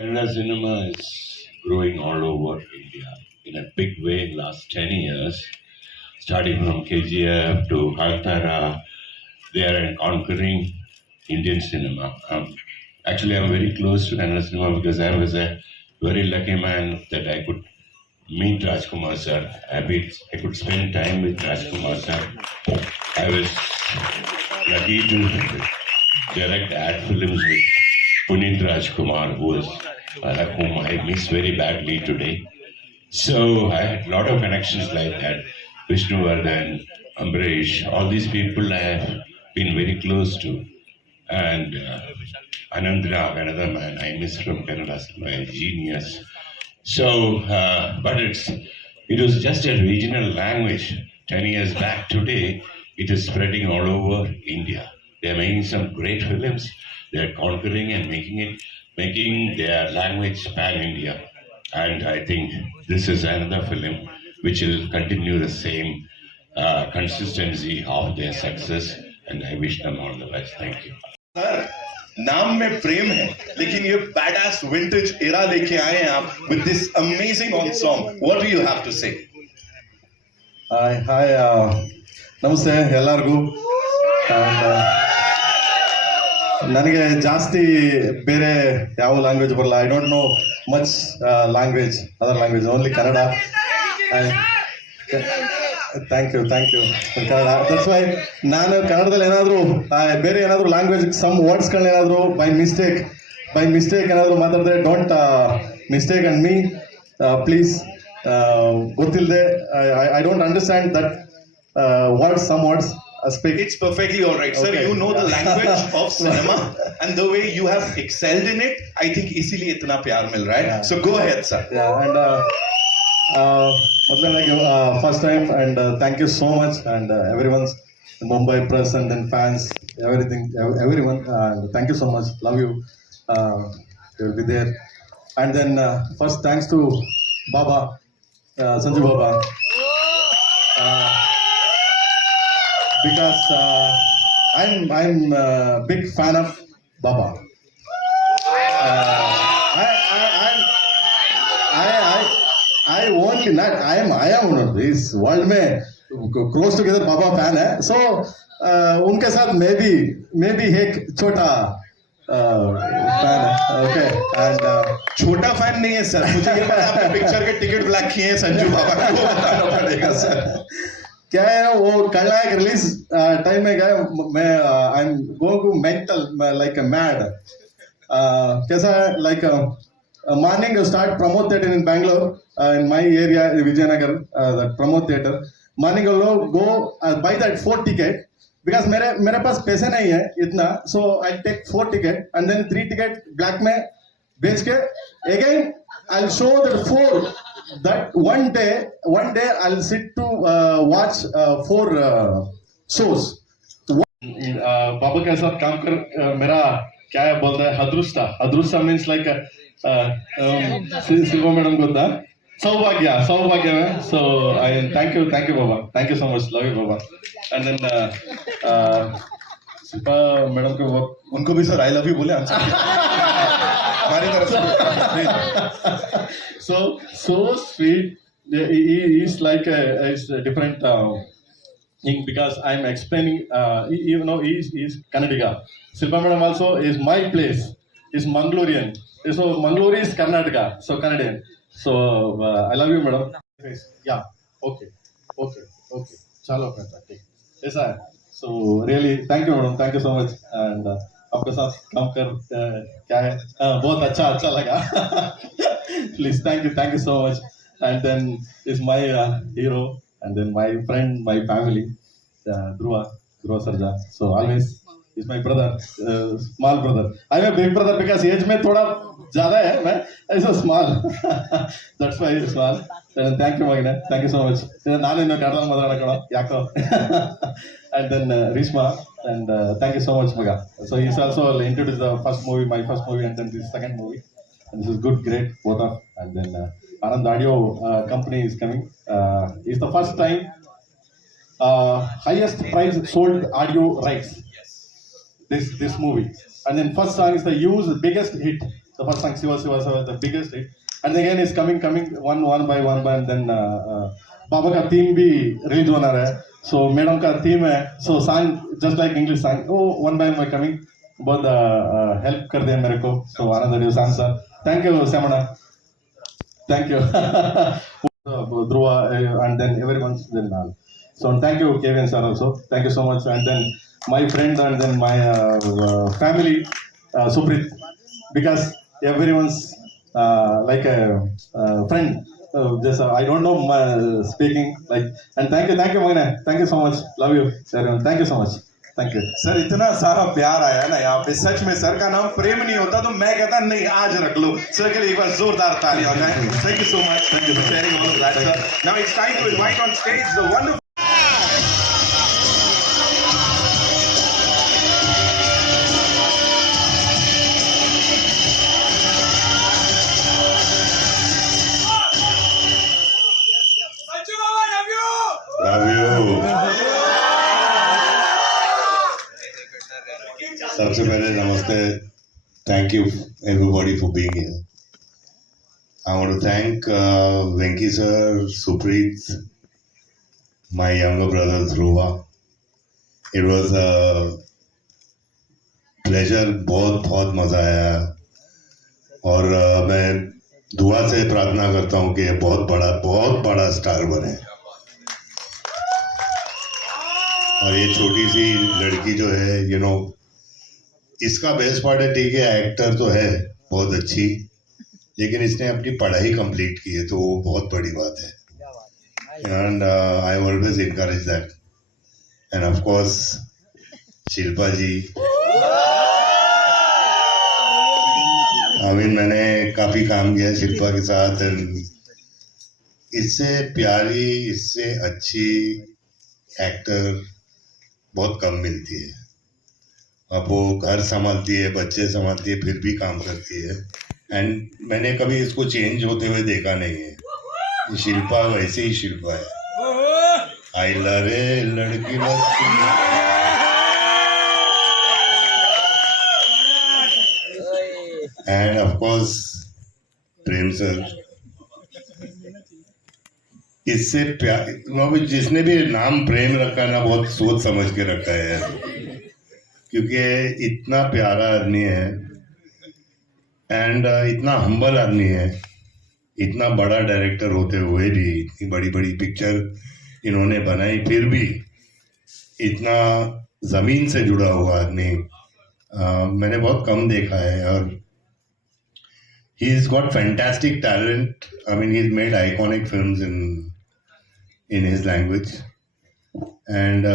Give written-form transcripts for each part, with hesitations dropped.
Kannada cinema is growing all over India in a big way in last 10 years, starting from KGF to Kantara. They are conquering Indian cinema. Actually, I'm very close to Kannada cinema because I was a very lucky man that I could meet Rajkumar sir. I could spend time with Rajkumar sir. I was lucky to direct ad films with Punit Rajkumar, whom I miss very badly today. So I had a lot of connections like that. Vishnuvardhan, Ambrish, all these people I have been very close to. And Anandrag, another man I miss from Kannada, my genius. So, it was just a regional language 10 years back. Today, it is spreading all over India. They are making some great films. They are conquering and making their language pan-India. And I think this is another film which will continue the same consistency of their success. And I wish them all the best. Thank you. Sir नाम में प्रेम है लेकिन ये badass vintage era लेके आए हैं आप with this amazing on song what do you have to say hi ನಮಸ್ತೆ ಎಲ್ಲರಿಗೂ ನನಗೆ ಜಾಸ್ತಿ ಬೇರೆ ಯಾವ ಲ್ಯಾಂಗ್ವೇಜ್ ಬರಲ್ಲ I don't know much other language only Kannada thank you Kannada that's why ನಾನು ಕನ್ನಡದಲ್ಲಿ ಏನಾದರೂ ಬೇರೆ ಏನಾದರೂ ಲ್ಯಾಂಗ್ವೇಜ್ ಸಮ್ ವರ್ಡ್ಸ್ಗಳನ್ನ ಏನಾದರೂ ಬೈ ಮಿಸ್ಟೇಕ್ ಏನಾದರೂ ಮಾತಾಡಿದ್ರೆ don't mistake and me please ಗೊತ್ತಿಲ್ಲದೆ I don't understand that words some words speak. It's perfectly all right, sir. Okay. You know the language of cinema and the way you have excelled in it. I think इसीलिए इतना प्यार मिल रहा है. Yeah. So go ahead, sir. Yeah, and ಮೊದಲನೇದಾಗಿ first time and thank you so much and everyone's Mumbai press and then fans everyone and thank you so much, love you, you will be there. And then first thanks to Baba, Sanju Baba, because I'm a big fan of Baba. I only not I am one of this world में close together बाबा फैन है. So उनके साथ मैं भी एक छोटा फैन है. Okay and छोटा फैन नहीं है सर. मुझे ये पता है आपने पिक्चर के टिकट ब्लैक किए हैं संजू बाबा को बताना पड़ेगा सर. क्या है वो कल एक रिलीज टाइम में गए मैं I am going to mental like a mad. कैसा है like morning start Pramod Theatre in Bangalore, in my area Vijayanagar, that Pramod Theatre. Morning go buy that 4 ticket because मेरे पास पैसे नहीं है इतना, so I'll take 4 ticket and then 3 ticket black में बेच के again I'll show that 4 that one day I'll sit to watch 4 shows. बाबा के साथ काम कर मेरा क्या है बोलता है अदृष्टा मीन्स लाइक शिल्पा मैडम गोता सौभाग्य में. So I thank you Baba, thank you so much, love you Baba. And then Shilpa मैडम को उनको भी सर आई लव यू बोले हमारी तरफ से. so sweet. He is like it's a different thing because I'm explaining even though he is Kannadiga. Shilpa madam also is my place, is Mangalorean. So Mangalore is Karnataka, so Canadian. So I love you madam. Yeah, okay. चलो बेटा ठीक ऐसा है. So really thank you madam, thank you so much. And आपके साथ काम कर क्या है बहुत अच्छा लगा. Please thank you so much. And then is my hero and then my friend, my family, Dhruva Sarja. So always is my brother, small brother. I'm a big brother because age में थोड़ा ज़्यादा है मैं ऐसा small. That's why it's small. Thank you Magna, thank you so much. ನಾನು ಇನ್ನು ಕನ್ನಡ ಮಾತಾಡೋಣ ಯಾಕೋ. And then Rishma, and thank you so much Maga. So he's also introduced the my first movie and then this second movie. And this is great both of. And then Anand Audio company is coming. It's the first time highest price sold audio rights. This movie, and then first song is the biggest hit The first song Siva Siva Siva, the biggest hit. And again is coming one by one, and then पापा का थीम भी रिलीज होना रहा है. So madam का थीम है. So song just like English song. Oh, one by one coming. बहुत हेल्प कर दिया मेरे को. So another new song sir. Thank you Samana. Thank you. Dhruva and then everyone's then. So thank you Kevin sir also. Thank you so much. And then my friend and then my family Suprit, because everyone's like a friend. Just I don't know speaking like. And thank you Magna. Thank you so much. Love you everyone. Thank you so much. Thank you. Sir इतना सारा प्यार आया ना यहाँ पे, सच में सर का नाम प्रेम नहीं होता तो मैं कहता नहीं आज रख लो. सर के लिए एक बार जोरदार ताली हो जाए. Thank you so much. Thank you for sharing about that, sir. Now it's time to invite on stage the wonderful. Love you. सबसे पहले नमस्ते. Thank you everybody for being here. I want to thank Venki sir, Supreet, my younger brother Dhruva. It was a pleasure. बहुत मजा आया और मैं दुआ से प्रार्थना करता हूँ कि ये बहुत बड़ा स्टार बने. और ये छोटी सी लड़की जो है इसका बेस्ट पार्ट है, ठीक है एक्टर तो है बहुत अच्छी, लेकिन इसने अपनी पढ़ाई कंप्लीट की है तो वो बहुत बड़ी बात है. And I always encourage that. And of course Shilpa ji, मैंने काफी काम किया शिल्पा के साथ. इससे प्यारी, इससे अच्छी एक्टर बहुत कम मिलती है. अब वो घर संभालती है, बच्चे संभालती है, फिर भी काम करती है. एंड मैंने कभी इसको चेंज होते हुए देखा नहीं है. शिल्पा वैसे ही शिल्पा है. आई लरे लड़की एंड ऑफ कोर्स प्रेम सर. इससे प्यार, जिसने भी नाम प्रेम रखा ना बहुत सोच समझ के रखा है, क्योंकि इतना प्यारा आदमी है एंड इतना हम्बल आदमी है. इतना बड़ा डायरेक्टर होते हुए भी इतनी बड़ी बड़ी पिक्चर इन्होंने बनाई, फिर भी इतना जमीन से जुड़ा हुआ आदमी मैंने बहुत कम देखा है. और he is got fantastic talent. He is made iconic films in his language. And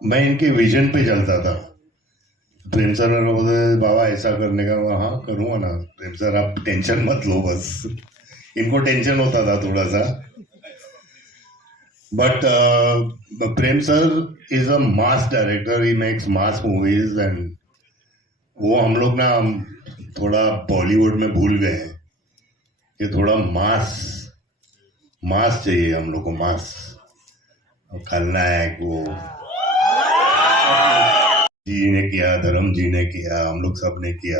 मैं इनके विजन पे चलता था. प्रेम सर बोलते बाबा ऐसा करने का, हाँ करूँगा ना प्रेम सर, आप टेंशन मत लो. बस इनको टेंशन होता था थोड़ा सा. बट प्रेम sir is a mass director. He makes mass movies. And वो हम लोग ना थोड़ा बॉलीवुड में भूल गए हैं कि थोड़ा मास चाहिए हम लोग को. मास खलनायक वो जी ने किया, धर्म जी ने किया, हम लोग सब ने किया.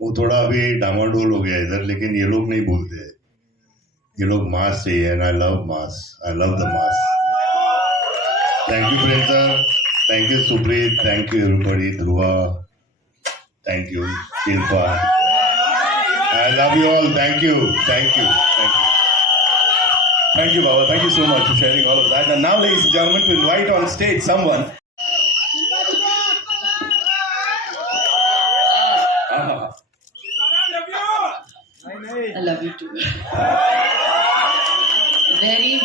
वो थोड़ा अभी डामाडोल हो गया इधर, लेकिन ये लोग नहीं भूलते. ये लोग मास चाहिए. And I love mass. I love the mass. Thank you Prem sir. Thank you Supreet. Thank you everybody. Dhruva, thank you Shilpa. I love you all. Thank you. Thank you. Thank you. Thank you, Baba. Thank you so much for sharing all of that. And now, ladies and gentlemen, to invite on stage someone. I love you too.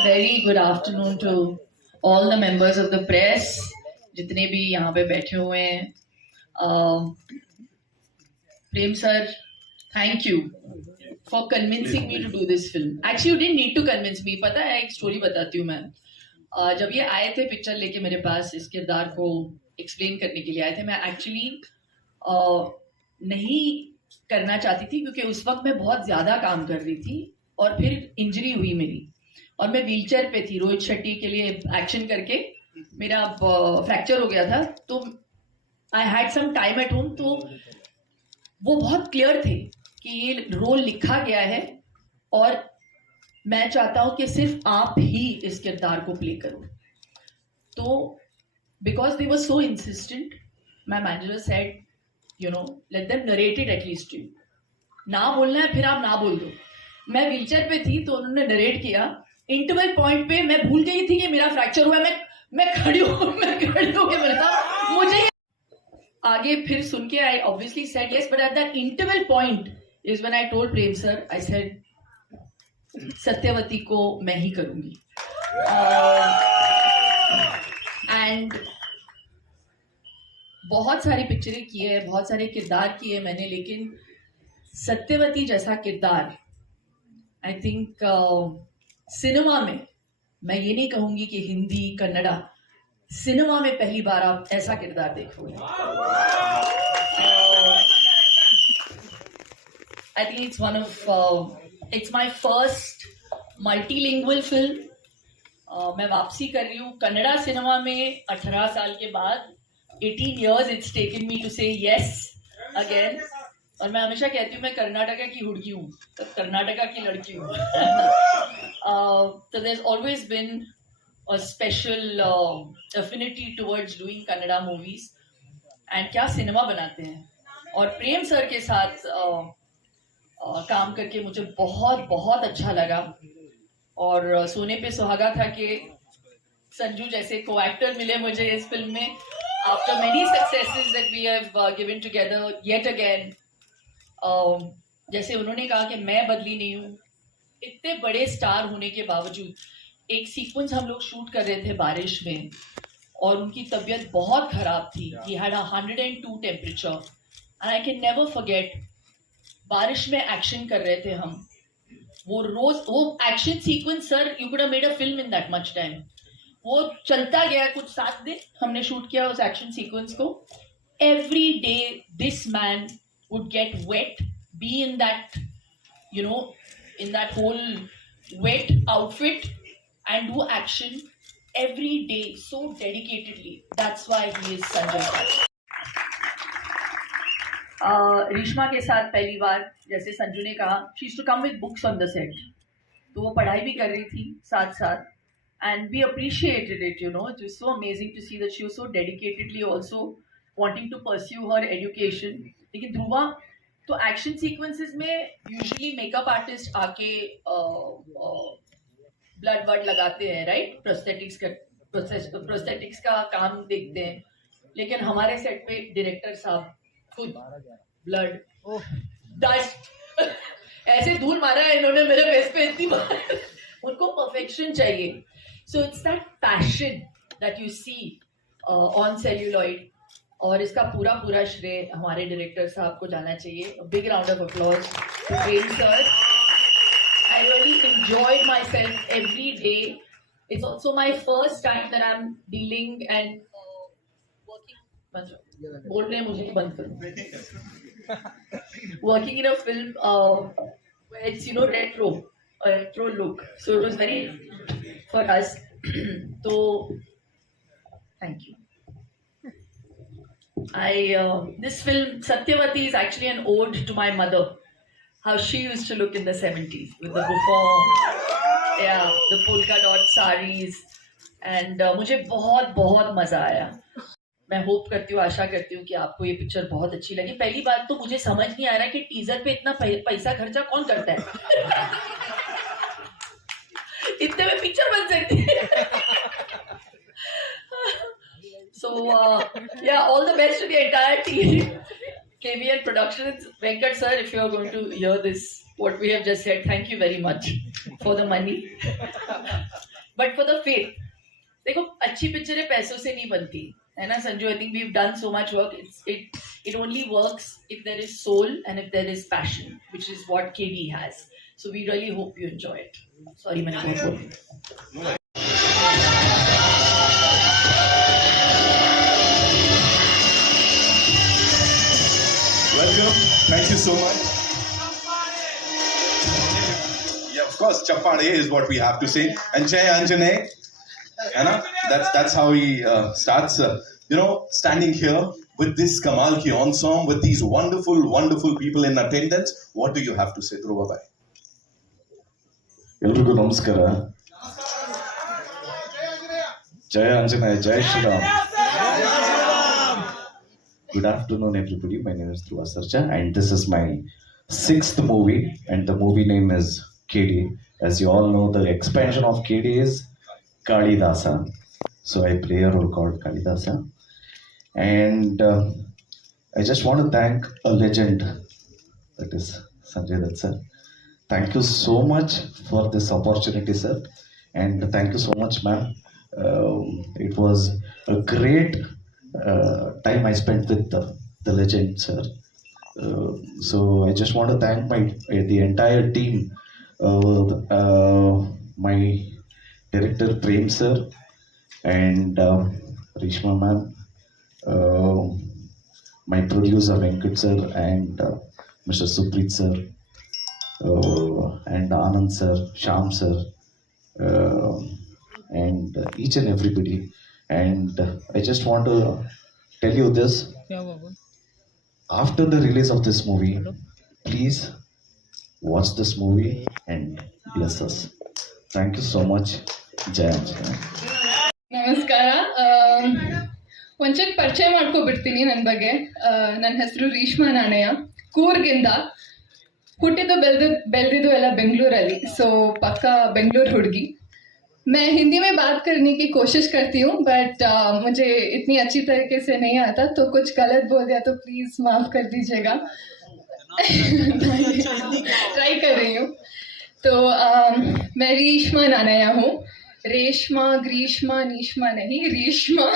Very good afternoon to all the members of the press, जितने भी यहाँ पे बैठे हुए हैं. Prem sir, thank you for convincing me to do this film. Actually, you didn't need to convince me. पता है, एक स्टोरी बताती हूँ मैं. जब ये आए थे पिक्चर लेके मेरे पास, इस किरदार को एक्सप्लेन करने के लिए आए थे. मैं एक्चुअली नहीं करना चाहती थी क्योंकि उस वक्त मैं बहुत ज़्यादा काम कर रही थी और फिर इंजरी हुई मेरी और मैं व्हीलचेयर पे थी. रोहित शेट्टी के लिए एक्शन करके मेरा फ्रैक्चर हो गया था, तो I had some time at home. तो वो बहुत क्लियर थे कि ये रोल लिखा गया है और मैं चाहता हूं कि सिर्फ आप ही इस किरदार को प्ले करो. तो because they were so insistent, my manager said, you know, let them narrate it at least you. ना बोलना है फिर आप ना बोल दो. मैं व्हीलचेयर पे थी तो उन्होंने नरेट किया. इंटरवल पॉइंट पे मैं भूल गई थी कि मेरा फ्रैक्चर हुआ है. मैं खड़ी होके मैंने कहा मुझे आगे फिर सुन के I obviously said yes, but at that interval point is when I told Prem sir, I said Satyavati को मैं ही करूंगी. एंड बहुत सारी पिक्चरें की है, बहुत सारे किरदार किए मैंने, लेकिन सत्यवती जैसा किरदार आई थिंक सिनेमा में, मैं ये नहीं कहूंगी कि हिंदी कन्नड़ा, सिनेमा में पहली बार आप ऐसा किरदार देखोगे. I think it's one of its my first multilingual film. मैं वापसी कर रही हूँ कन्नड़ा सिनेमा में 18 साल के बाद. 18 years it's taken me to say yes again. और मैं हमेशा कहती हूँ मैं कर्नाटका की हुड़की हूँ, तो कर्नाटका की लड़की हूँ. So there's always been a special affinity towards doing Kannada movies. And क्या सिनेमा बनाते हैं. और प्रेम सर के साथ काम करके मुझे बहुत बहुत अच्छा लगा. और सोने पे सुहागा था कि संजू जैसे को एक्टर मिले मुझे इस फिल्म में. After many successes that we have given together yet again, जैसे उन्होंने कहा कि मैं बदली नहीं हूँ, इतने बड़े स्टार होने के बावजूद. एक सीक्वेंस हम लोग शूट कर रहे थे बारिश में और उनकी तबीयत बहुत खराब थी. He had 102 temperature and I can never forget. बारिश में एक्शन कर रहे थे हम. वो action sequence sir, you could have made a film in that much time. वो चलता गया कुछ 7 दिन हमने शूट किया उस एक्शन सीक्वेंस को. Every day this man would get wet, be in that, you know, in that whole wet outfit and do action every day so dedicatedly. That's why he is Sanjay Dutt. Reshma के साथ पहली बार, जैसे संजू ने कहा, she used to come with books on the set. तो वो पढ़ाई भी कर रही थी साथ साथ. And we appreciated it, you know. It was so amazing to see that she was so dedicatedly also wanting to pursue her education. लेकिन ध्रुवा तो एक्शन सीक्वेंसेस में यूजुअली मेकअप आर्टिस्ट आके ब्लड वर्ड लगाते हैं, राइट. प्रोस्थेटिक्स का काम देखते हैं. लेकिन हमारे सेट पे डायरेक्टर साहब खुद ब्लड डस्ट ऐसे धूल मारा है इन्होंने मेरे फेस पे इतनी बार. उनको परफेक्शन चाहिए. So it's that passion that you see on celluloid. और इसका पूरा श्रेय हमारे डायरेक्टर साहब को जाना चाहिए. A big round of applause to Prem sir. I really enjoyed myself every day. It's also my first time that I'm dealing and working. बोल रहे हैं मुझे बंद करो. Working in a film where it's, you know, retro look. So it was very for us. So thank you. This film Satyavati is actually an ode to my mother, how she used to look in the 70s with the bouffant, the polka dot saris, and मुझे बहुत मजा आया. मैं होप करती हूँ, आशा करती हूँ कि आपको ये पिक्चर बहुत अच्छी लगी. पहली बात तो मुझे समझ नहीं आ रहा कि टीजर पे इतना पैसा खर्चा कौन करता है. इतने में पिक्चर बन सकती है. So all the best to the entire team. KVN Productions, Venkat sir, if you are going to hear this, what we have just said, thank you very much for the money, but for the faith. देखो अच्छी पिक्चरें पैसों से नहीं बनती है ना Sanju. I think we've done so much work. It only works if there is soul and if there is passion, which is what KV has. So we really hope you enjoy it. Sorry, मैंने बहुत बोल दिया. Welcome. Thank you so much. Yeah, of course, Chappade is what we have to say. And Jai Anjane, that's how he starts. Standing here with this Kamal ki ensemble, with these wonderful, wonderful people in attendance, what do you have to say, Dhruva bhai? ಎಲ್ರಿಗೂ ನಮಸ್ಕಾರ. ಜಯ ಆಂಜನೇಯ, ಜೈ Shriram. Good afternoon, everybody. My name is Dhruva Sarja, and this is my 6th movie, and the movie name is KD. As you all know, the expansion of KD is Kalidasa. So I play a role called Kalidasa, and I just want to thank a legend, that is Sanjay Dutt sir. Thank you so much for this opportunity, sir, and thank you so much, ma'am. It was a great time I spent with the legend, sir. So I just want to thank the entire team, my director Prem sir, and Rishma ma'am, my producer Venkat sir, and Mr. Supreet sir, and Anand sir, Sham sir, and each and everybody. And I just want to tell you this: after the release of this movie, please watch this movie and bless us. Thank you so much. Jai Anjana. ನಮಸ್ಕಾರ. ಒಂಚೂರು ಪರಿಚಯ ಮಾಡ್ಕೊಬಿಡ್ತೀನಿ ನನ್ನ ಬಗ್ಗೆ. ನನ್ನ ಹೆಸರು ರೇಷ್ಮಾ ನಾಣಯ್ಯ, ಕೂರ್ಗಿಂದ. ಹುಟ್ಟಿದ್ದು ಬೆಳೆದಿದ್ದು ಎಲ್ಲ ಬೆಂಗಳೂರಲ್ಲಿ, सो पक्का बेंगलुरु हुडगी. मैं हिंदी में बात करने की कोशिश करती हूँ, बट मुझे इतनी अच्छी तरीके से नहीं आता, तो कुछ गलत बोल दिया तो प्लीज़ माफ़ कर दीजिएगा. ट्राई कर रही हूँ. तो मैं रेशमा नानया हूँ. रेशमा, ग्रीष्मा, नीशमा नहीं, रेशमा.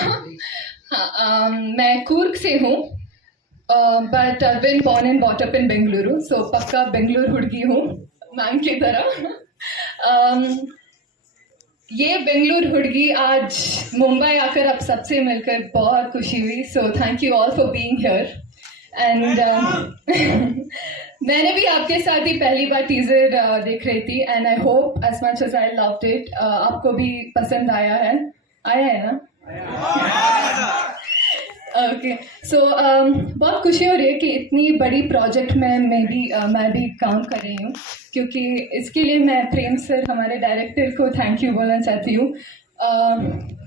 हाँ, मैं कूर्ग से हूँ, but I been born and bought up in Bengaluru, so पक्का बेंगलुरु हुडगी हूँ, मैम की तरह. ये बेंगलुरु हुडगी आज मुंबई आकर अब सबसे मिलकर बहुत खुशी हुई. सो thank you all for being here. And मैंने भी आपके साथ ही पहली बार टीजर देख रही थी, and I hope as much as I loved it आपको भी पसंद आया है ना? ओके. सो बहुत खुशी हो रही है कि इतनी बड़ी प्रोजेक्ट में मैं भी काम कर रही हूँ, क्योंकि इसके लिए मैं प्रेम सर, हमारे डायरेक्टर को थैंक यू बोलना चाहती हूँ.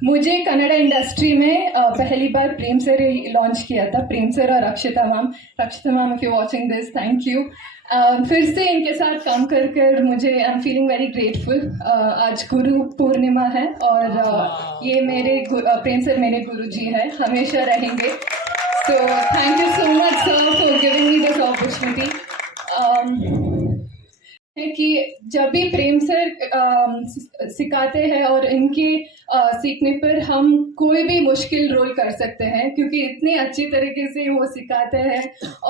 मुझे कन्नड़ा इंडस्ट्री में पहली बार प्रेम सर लॉन्च किया था, प्रेम सर और रक्षिता ma'am. If you watching this, thank you. फिर से इनके साथ काम कर मुझे I am feeling very grateful. आज गुरु पूर्णिमा है, और ये मेरे प्रेम सर मेरे गुरु जी हैं, हमेशा रहेंगे. सो thank you so much sir for giving me this opportunity. है कि जब भी प्रेम सर सिखाते हैं, और इनके सीखने पर हम कोई भी मुश्किल रोल कर सकते हैं, क्योंकि इतनी अच्छी तरीके से वो सिखाते हैं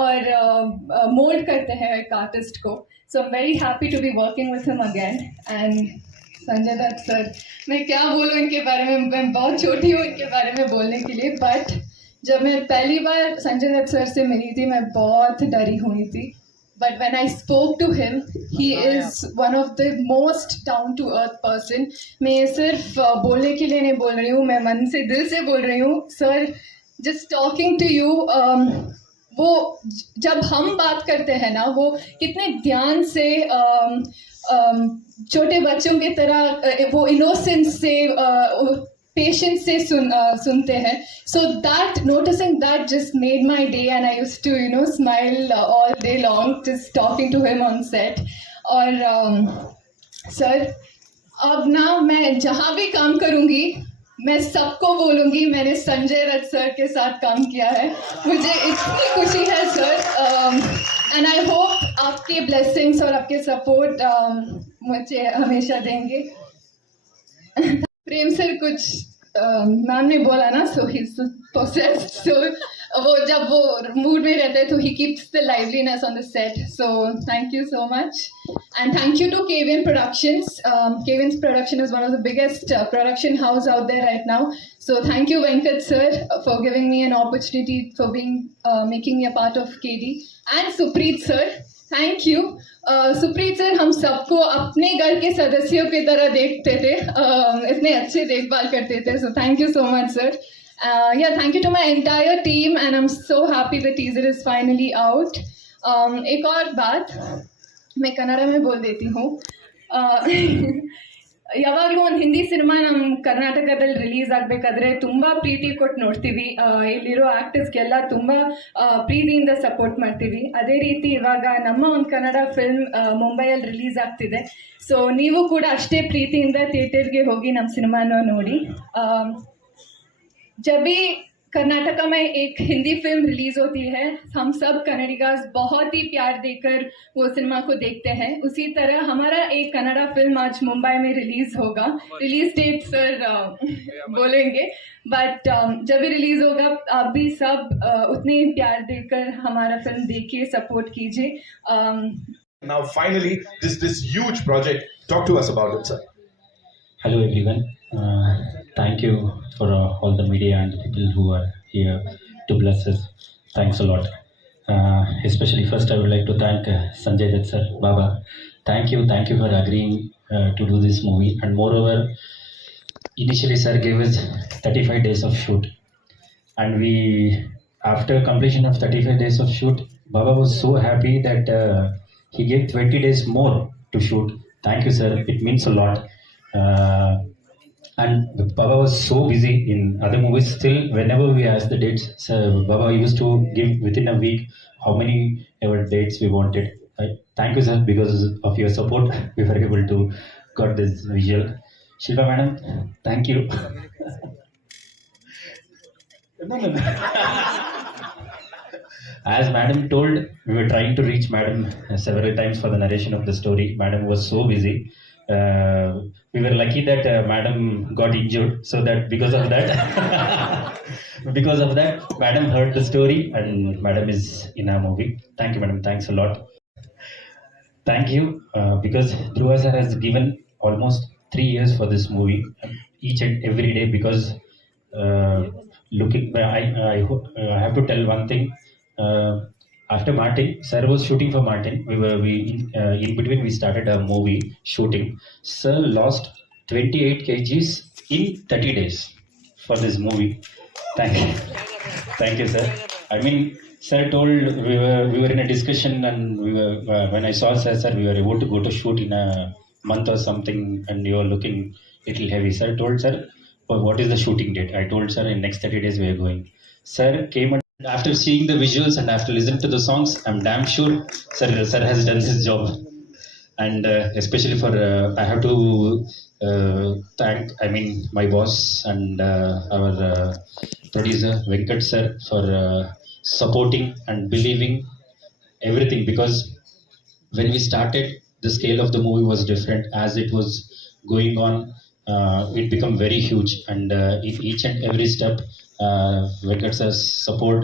और मोल्ड करते हैं एक आर्टिस्ट को. So I am very happy to be working with him again. And Sanjay Dutt sir, मैं क्या बोलूँ इनके बारे में, मैं बहुत छोटी हूँ इनके बारे में बोलने के लिए, बट जब मैं पहली बार संजय दत्त सर से मिली थी, मैं बहुत डरी हुई थी. But when I spoke to him, he is one of the most down-to-earth person. मैं सिर्फ बोलने के लिए नहीं बोल रही हूँ, मैं मन से दिल से बोल रही हूँ. Sir, just talking to you, वो जब हम बात करते हैं ना, वो कितने ध्यान से छोटे बच्चों की तरह वो इनोसेंस से पेशेंस से सुनते हैं. So that noticing that just made my day, and I used to smile all day long just talking to him on set. और सर, अब ना मैं जहाँ भी काम करूँगी, मैं सबको बोलूँगी मैंने संजय दत्त सर के साथ काम किया है. मुझे इतनी खुशी है सर, एंड आई होप आपके ब्लेसिंग्स और आपके सपोर्ट मुझे हमेशा देंगे. प्रेम सर कुछ मैम ने बोला ना, सो ही पोसेस्ड. सो वो जब वो मूड में रहते हैं, तो ही keeps the liveliness on the set. So thank you so much, and thank you to KVN Productions. KVN's production is one of the biggest production house out there right now. So thank you Venkat sir for giving me an opportunity for making me a part of KD, and Supreet sir, thank you. Supreet सर हम सबको अपने घर के सदस्यों की तरह देखते थे, इतने अच्छे देखभाल करते थे. सो thank you so much sir. Yeah, thank you to my entire team, and I'm so happy the teaser is finally out. एक और बात मैं कन्नड़ में बोल देती हूँ. ಯಾವಾಗಲೂ ಒಂದು ಹಿಂದಿ ಸಿನಿಮಾ ನಮ್ಮ ಕರ್ನಾಟಕದಲ್ಲಿ ರಿಲೀಸ್ ಆಗಬೇಕಾದ್ರೆ ತುಂಬ ಪ್ರೀತಿ ಕೊಟ್ಟು ನೋಡ್ತೀವಿ. ಇಲ್ಲಿರೋ ಆ್ಯಕ್ಟರ್ಸ್ಗೆಲ್ಲ ತುಂಬ ಪ್ರೀತಿಯಿಂದ ಸಪೋರ್ಟ್ ಮಾಡ್ತೀವಿ. ಅದೇ ರೀತಿ ಇವಾಗ ನಮ್ಮ ಒಂದು ಕನ್ನಡ ಫಿಲ್ಮ್ ಮುಂಬೈಯಲ್ಲಿ ರಿಲೀಸ್ ಆಗ್ತಿದೆ. ಸೊ ನೀವು ಕೂಡ ಅಷ್ಟೇ ಪ್ರೀತಿಯಿಂದ ಥಿಯೇಟರ್ಗೆ ಹೋಗಿ ನಮ್ಮ ಸಿನಿಮಾನ ನೋಡಿ. जब भी कर्नाटका में एक हिंदी फिल्म रिलीज होती है, हम सब कन्नडिगास बहुत ही प्यार देकर वो सिनेमा को देखते हैं. उसी तरह हमारा एक कन्नड़ा फिल्म आज मुंबई में रिलीज होगा. रिलीज डेट सर बोलेंगे, बट जब भी रिलीज होगा आप भी सब उतने ही प्यार देकर हमारा फिल्म देखिए, सपोर्ट कीजिए. Now finally, this huge project. Talk to us about it, sir. Hello everyone. Thank you for all the media and the people who are here to bless us. Thanks a lot. Especially first I would like to thank Sanjay Dutt sir, Baba. Thank you for agreeing to do this movie. And moreover, initially sir gave us 35 days of shoot. And we, after completion of 35 days of shoot, Baba was so happy that he gave 20 days more to shoot. Thank you sir, it means a lot. And Baba was so busy in other movies. Still, whenever we asked the dates, Baba used to give within a week how many ever dates we wanted. Thank you, sir, because of your support, we were able to got this visual. Shilpa madam, thank you. No. As madam told, we were trying to reach madam several times for the narration of the story. Madam was so busy. We were lucky that madam got injured, so that because of that madam heard the story and madam is in our movie. Thank you madam, thanks a lot. Thank you because Dhruva sir has given almost 3 years for this movie, each and every day, because I have to tell one thing. After Martin, sir was shooting for Martin. In between we started a movie shooting. Sir lost 28 kgs in 30 days for this movie. Thank you, sir. I mean, sir told we were in a discussion, and when I saw sir, we were able to go to shoot in a month or something, and you are looking little heavy. Sir told sir, what is the shooting date? I told sir in next 30 days we are going. Sir came and after seeing the visuals and after listening to the songs, I'm damn sure sir has done his job. And especially for I have to thank my boss and our producer Venkat sir for supporting and believing everything, because when we started, the scale of the movie was different. As it was going on, it became very huge, and in each and every step Venkat sir's support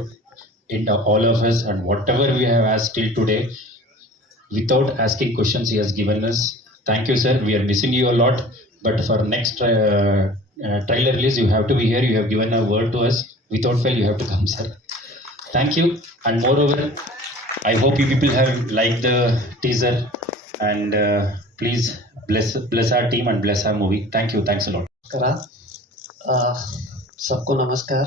in all of us, and whatever we have asked till today, without asking questions, he has given us. Thank you sir, we are missing you a lot, but for next trailer release you have to be here. You have given a word to us. Without fail you have to come, sir. Thank you. And moreover, I hope you people have liked the teaser, and please bless our team and bless our movie. Thank you, thanks a lot. सबको नमस्कार.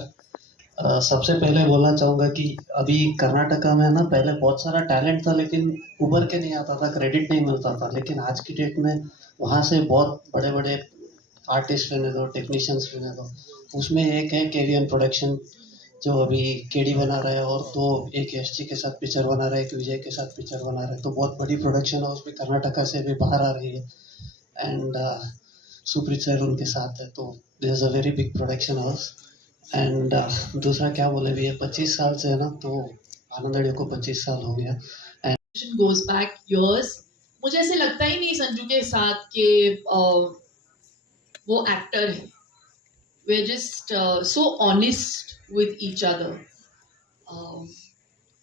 सबसे पहले बोलना चाहूँगा कि अभी कर्नाटका में ना पहले बहुत सारा टैलेंट था, लेकिन उभर के नहीं आता था, क्रेडिट नहीं मिलता था. लेकिन आज की डेट में वहाँ से बहुत बड़े बड़े आर्टिस्ट रहने दो, टेक्नीशियंस रहने दो. उसमें एक है KVN प्रोडक्शन, जो अभी केडी बना रहा है, और तो एक SG के साथ पिक्चर बना रहा है, एक विजय के साथ पिक्चर बना रहा है. तो बहुत बड़ी प्रोडक्शन हाउस भी कर्नाटका से भी बाहर आ रही है, एंड सुप्रीत सर उनके साथ है. तो this is a very big production house. And दूसरा क्या बोले भी है, 25 साल से है ना, तो आनंद को 25 साल हो गया. goes back years. मुझे ऐसे लगता ही नहीं संजू के साथ कि वो एक्टर है. We're just so honest with each other,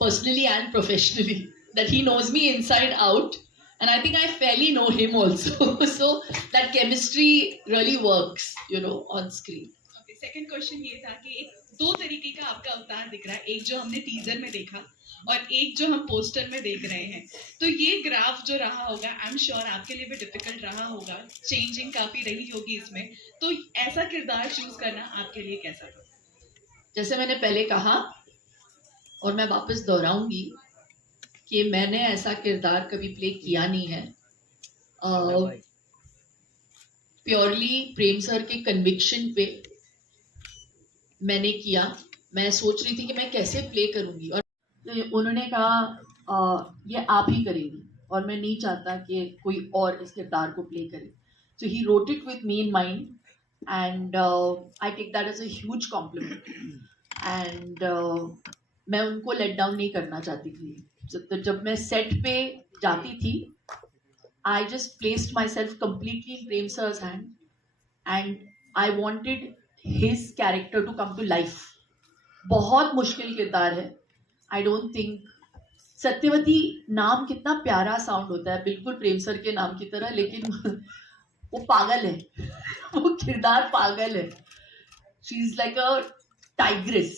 personally and professionally, that he knows me inside out, and I think I fairly know him also. So that chemistry really works, on screen. Second question ये था कि एक 2 तरीके का आपका अवतार दिख रहा है, एक जो हमने टीजर में देखा और एक जो हम पोस्टर में देख रहे हैं. तो ये ग्राफ जो रहा होगा, आई एम श्योर आपके लिए भी डिफिकल्ट रहा होगा, चेंजिंग काफी रही होगी इसमें. तो ऐसा किरदार चूज करना आपके लिए कैसा था? जैसे मैंने पहले कहा और मैं वापस दोहराऊंगी कि मैंने ऐसा किरदार कभी प्ले किया नहीं है। प्योरली प्रेम सर के कन्विक्शन पे मैंने किया। मैं सोच रही थी कि मैं कैसे प्ले करूंगी और उन्होंने कहा ये आप ही करेंगी और मैं नहीं चाहता कि कोई और इस किरदार को प्ले करे। So he wrote it with me in mind and I take that as a huge compliment and मैं उनको लेट डाउन नहीं करना चाहती थी। तो जब मैं सेट पे जाती थी I just placed myself completely in Prem sir's hand and I wanted his character to come to life. बहुत मुश्किल किरदार है। आई डोंट थिंक सत्यवती नाम कितना प्यारा साउंड होता है, बिल्कुल प्रेम सर के नाम की तरह, लेकिन वो पागल है वो किरदार पागल है। शी इज लाइक अ टाइग्रेस,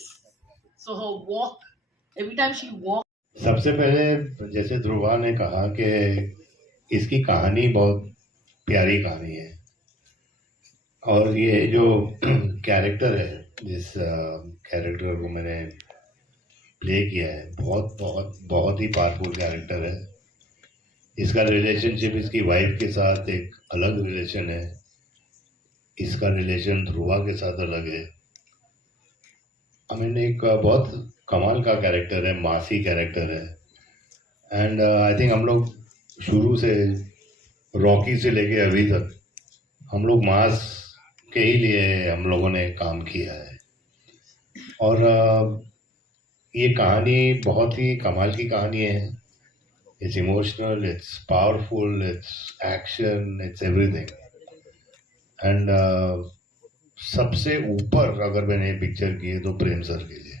so her walk every time she walk. सबसे पहले जैसे ध्रुवा ने कहा कि इसकी कहानी बहुत प्यारी कहानी है और ये जो कैरेक्टर है, जिस कैरेक्टर को मैंने प्ले किया है, बहुत बहुत बहुत ही पावरफुल कैरेक्टर है। इसका रिलेशनशिप इसकी वाइफ के साथ एक अलग रिलेशन है, इसका रिलेशन ध्रुवा के साथ अलग है। आई मीन एक बहुत कमाल का कैरेक्टर है, मासी कैरेक्टर है। एंड आई थिंक हम लोग शुरू से रॉकी से लेके अभी तक हम लोग मास के ही लिए हम लोगों ने काम किया है और ये कहानी बहुत ही कमाल की कहानी है। It's emotional, it's powerful, it's action, it's everything. And सबसे ऊपर अगर मैंने पिक्चर की है तो प्रेम सर के लिए,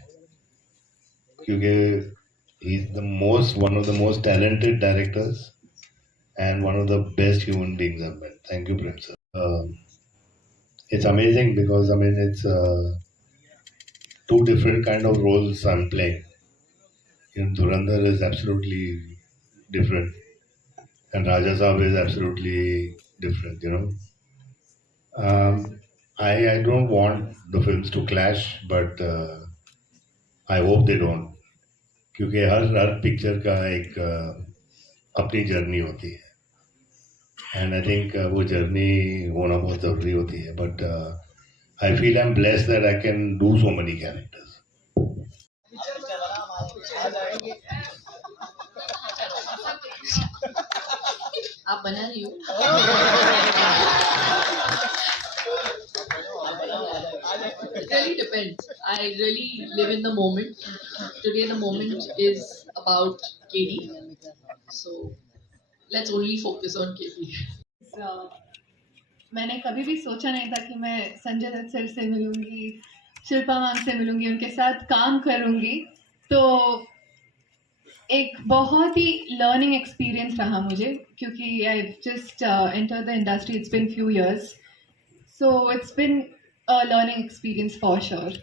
क्योंकि he is one of the most talented directors and one of the best human beings I've met. Thank you, Prem sir. It's amazing because I mean it's two different kind of roles I'm playing. Dhurandhar is absolutely different, and Raja Saab is absolutely different. I don't want the films to clash, but I hope they don't, क्योंकि हर पिक्चर का एक अपनी जर्नी होती है and I think वो जर्नी होना बहुत ज़रूरी होती है। But I feel I am blessed that I can do so many characters. आप बना रही हो? It really depends. I really live in the moment. Today the moment is about KD. So let's only focus on KD. मैंने कभी भी सोचा नहीं था कि मैं संजय दत्त सर से मिलूंगी, शिल्पा मैम से मिलूंगी, उनके साथ काम करूंगी। तो एक बहुत ही लर्निंग एक्सपीरियंस रहा मुझे, क्योंकि I just enter the industry, it's been few years, so it's been a learning experience for sure.